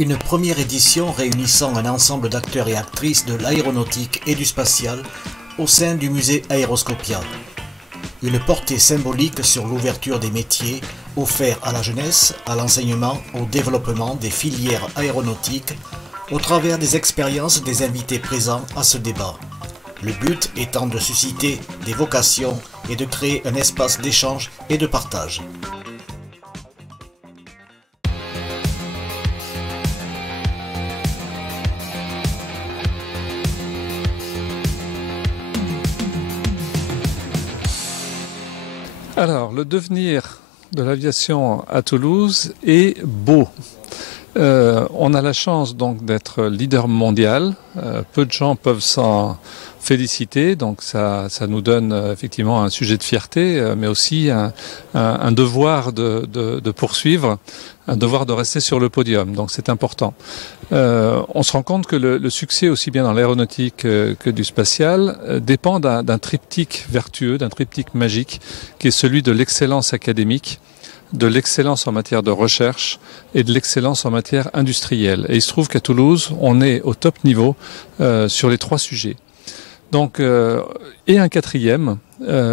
Une première édition réunissant un ensemble d'acteurs et actrices de l'aéronautique et du spatial au sein du musée Aéroscopia. Une portée symbolique sur l'ouverture des métiers offerts à la jeunesse, à l'enseignement, au développement des filières aéronautiques au travers des expériences des invités présents à ce débat. Le but étant de susciter des vocations et de créer un espace d'échange et de partage. Alors, le devenir de l'aviation à Toulouse est beau. On a la chance donc d'être leader mondial. Peu de gens peuvent s'en féliciter, donc ça nous donne effectivement un sujet de fierté, mais aussi un devoir de poursuivre, un devoir de rester sur le podium. Donc c'est important. On se rend compte que le succès, aussi bien dans l'aéronautique que du spatial, dépend d'un triptyque vertueux, d'un triptyque magique, qui est celui de l'excellence académique, de l'excellence en matière de recherche et de l'excellence en matière industrielle. Et il se trouve qu'à Toulouse, on est au top niveau sur les trois sujets. Donc, et un quatrième,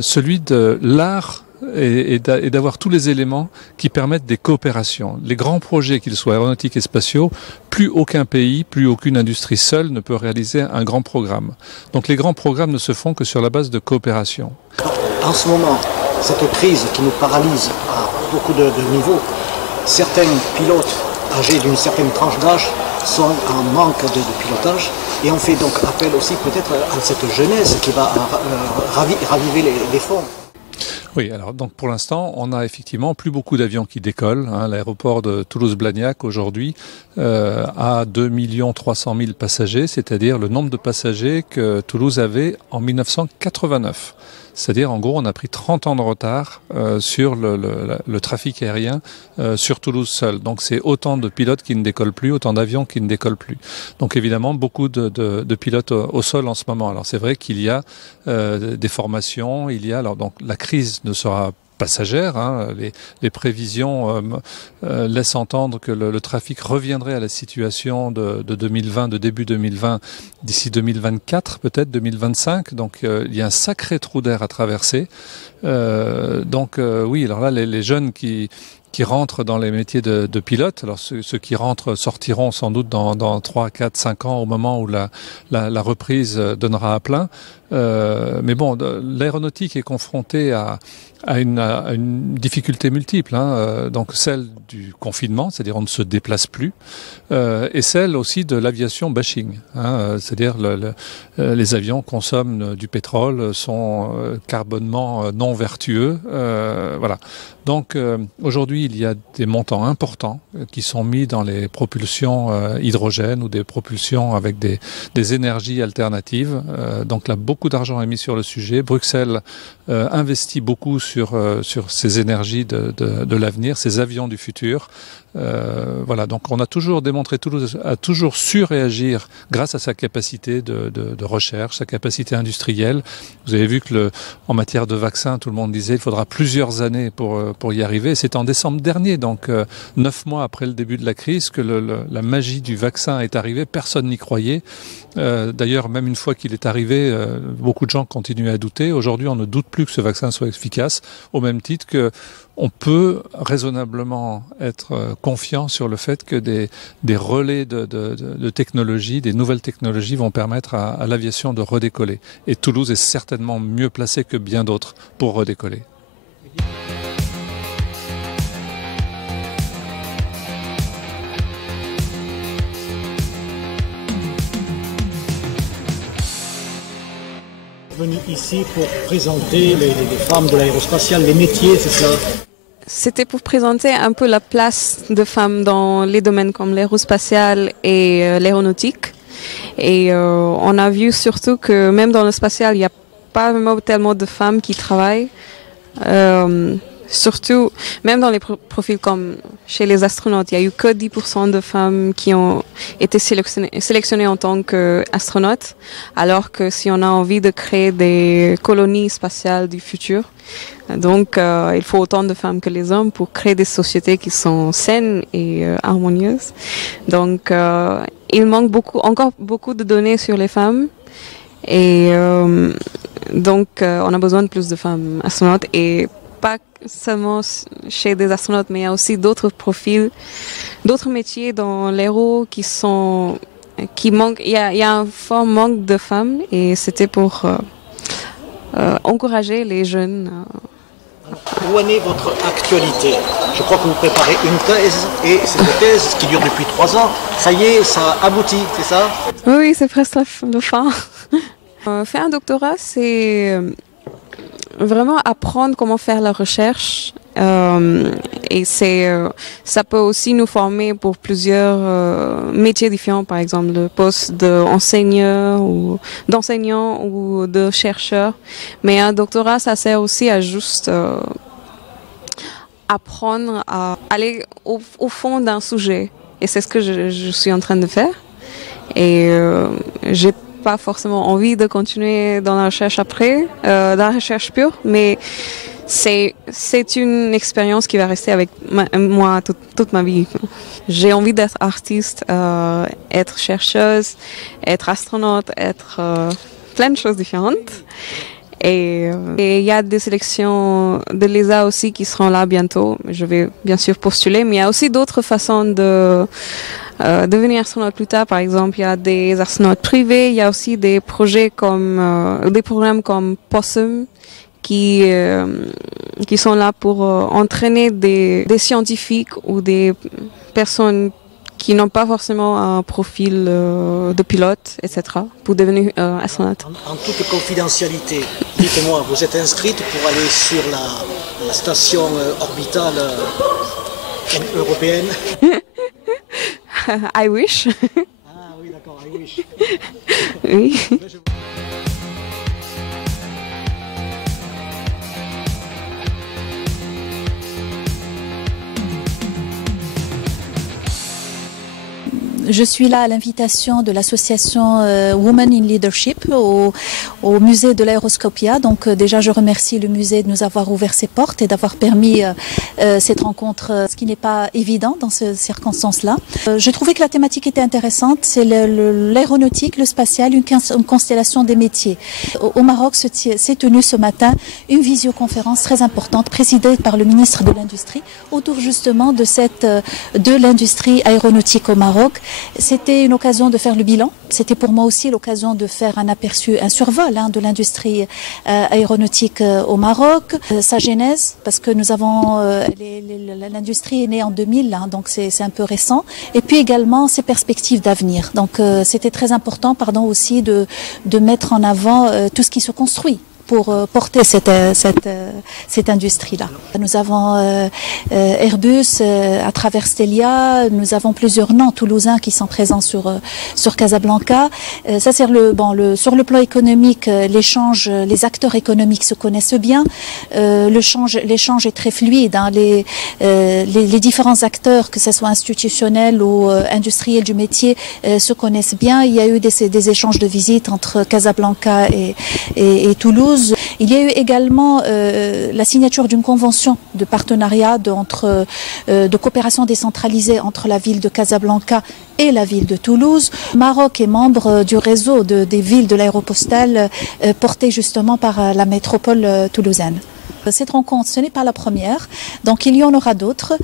celui de l'art et d'avoir tous les éléments qui permettent des coopérations. Les grands projets, qu'ils soient aéronautiques et spatiaux, plus aucun pays, plus aucune industrie seule ne peut réaliser un grand programme. Donc les grands programmes ne se font que sur la base de coopération. En ce moment, cette crise qui nous paralyse à beaucoup de niveaux, certains pilotes âgés d'une certaine tranche d'âge sont en manque de pilotage et on fait donc appel aussi peut-être à cette jeunesse qui va raviver les fonds. Oui, alors donc pour l'instant, on a effectivement plus beaucoup d'avions qui décollent. L'aéroport de Toulouse-Blagnac aujourd'hui a 2 300 000 passagers, c'est-à-dire le nombre de passagers que Toulouse avait en 1989. C'est-à-dire, en gros, on a pris 30 ans de retard sur le trafic aérien sur Toulouse seul. Donc, c'est autant de pilotes qui ne décollent plus, autant d'avions qui ne décollent plus. Donc, évidemment, beaucoup de pilotes au sol en ce moment. Alors, c'est vrai qu'il y a des formations, alors donc la crise ne sera passagère. Les prévisions laissent entendre que le trafic reviendrait à la situation de 2020, de début 2020, d'ici 2024, peut-être 2025. Donc il y a un sacré trou d'air à traverser. Oui, alors là, les jeunes qui rentrent dans les métiers de pilote. Alors ceux qui rentrent sortiront sans doute dans 3, 4, 5 ans au moment où la reprise donnera à plein. Mais bon, l'aéronautique est confrontée à une difficulté multiple, donc celle du confinement, c'est-à-dire on ne se déplace plus, et celle aussi de l'aviation bashing, c'est-à-dire les avions consomment du pétrole, sont carbonement non vertueux, voilà. Donc aujourd'hui il y a des montants importants qui sont mis dans les propulsions hydrogène ou des propulsions avec des énergies alternatives, donc là beaucoup d'argent est mis sur le sujet. Bruxelles investit beaucoup sur ces énergies de l'avenir, ces avions du futur. Voilà, donc on a toujours démontré, Toulouse a toujours su réagir grâce à sa capacité de recherche, sa capacité industrielle. Vous avez vu que en matière de vaccins, tout le monde disait qu'il faudra plusieurs années pour y arriver. C'est en décembre dernier, donc 9 mois après le début de la crise, que la magie du vaccin est arrivée. Personne n'y croyait. D'ailleurs, même une fois qu'il est arrivé, beaucoup de gens continuaient à douter. Aujourd'hui, on ne doute plus que ce vaccin soit efficace, au même titre que on peut raisonnablement être confiant sur le fait que des relais de technologie, des nouvelles technologies vont permettre à l'aviation de redécoller. Et Toulouse est certainement mieux placée que bien d'autres pour redécoller. Venu ici pour présenter les femmes de l'aérospatiale, les métiers, c'est ça? C'était pour présenter un peu la place de femmes dans les domaines comme l'aérospatial et l'aéronautique. Et on a vu surtout que même dans le spatial, il n'y a pas vraiment tellement de femmes qui travaillent. surtout, même dans les profils comme chez les astronautes, il n'y a eu que 10% de femmes qui ont été sélectionnées en tant qu'astronautes, alors que si on a envie de créer des colonies spatiales du futur, donc il faut autant de femmes que les hommes pour créer des sociétés qui sont saines et harmonieuses. Donc il manque encore beaucoup de données sur les femmes et donc on a besoin de plus de femmes astronautes et pas seulement chez des astronautes, mais il y a aussi d'autres profils, d'autres métiers dans l'aéro qui manquent. Il y a un fort manque de femmes et c'était pour encourager les jeunes. Où en est votre actualité? Je crois que vous préparez une thèse et cette thèse qui dure depuis 3 ans, ça y est, ça aboutit, c'est ça? Oui, c'est presque le fin. Faire un doctorat, c'est vraiment apprendre comment faire la recherche et ça peut aussi nous former pour plusieurs métiers différents, par exemple le poste d'enseignant ou de chercheur. Mais un doctorat, ça sert aussi à juste apprendre à aller au fond d'un sujet. Et c'est ce que je suis en train de faire. Et j'ai pas forcément envie de continuer dans la recherche après, dans la recherche pure, mais c'est une expérience qui va rester avec moi toute ma vie. J'ai envie d'être artiste, être chercheuse, être astronaute, être plein de choses différentes. Et il y a des sélections de l'ESA aussi qui seront là bientôt. Je vais bien sûr postuler, mais il y a aussi d'autres façons de devenir astronaute plus tard. Par exemple, il y a des astronautes privés, il y a aussi des projets des programmes comme POSSUM qui sont là pour entraîner des scientifiques ou des personnes qui n'ont pas forcément un profil de pilote, etc., pour devenir astronaute. En toute confidentialité, dites-moi, vous êtes inscrite pour aller sur la station orbitale européenne? I wish. Ah oui, d'accord, I wish. Oui. Je suis là à l'invitation de l'association Women in Leadership au musée de l'Aéroscopia. Donc déjà, je remercie le musée de nous avoir ouvert ses portes et d'avoir permis cette rencontre, ce qui n'est pas évident dans ces circonstances-là. Je trouvais que la thématique était intéressante. C'est l'aéronautique, le spatial, une constellation des métiers. Au Maroc s'est tenue ce matin une visioconférence très importante présidée par le ministre de l'Industrie autour justement de l'industrie aéronautique au Maroc. C'était une occasion de faire le bilan. C'était pour moi aussi l'occasion de faire un aperçu, un survol de l'industrie aéronautique au Maroc, sa genèse, parce que nous avons l'industrie est née en 2000, donc c'est un peu récent. Et puis également ses perspectives d'avenir. Donc c'était très important, aussi de mettre en avant tout ce qui se construit pour porter cette industrie-là. Nous avons Airbus à travers Stelia, nous avons plusieurs noms toulousains qui sont présents sur Casablanca. Ça c'est sur le plan économique, les acteurs économiques se connaissent bien. L'échange est très fluide. Les différents acteurs, que ce soit institutionnels ou industriels du métier, se connaissent bien. Il y a eu des échanges de visites entre Casablanca et Toulouse. Il y a eu également la signature d'une convention de partenariat de coopération décentralisée entre la ville de Casablanca et la ville de Toulouse. Le Maroc est membre du réseau des villes de l'aéropostale porté justement par la métropole toulousaine. Cette rencontre, ce n'est pas la première, donc il y en aura d'autres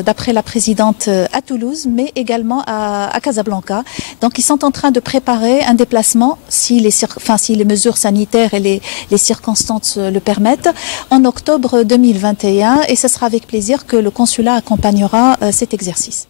d'après la présidente à Toulouse, mais également à Casablanca. Donc ils sont en train de préparer un déplacement, si les mesures sanitaires et les circonstances le permettent, en octobre 2021, et ce sera avec plaisir que le consulat accompagnera cet exercice.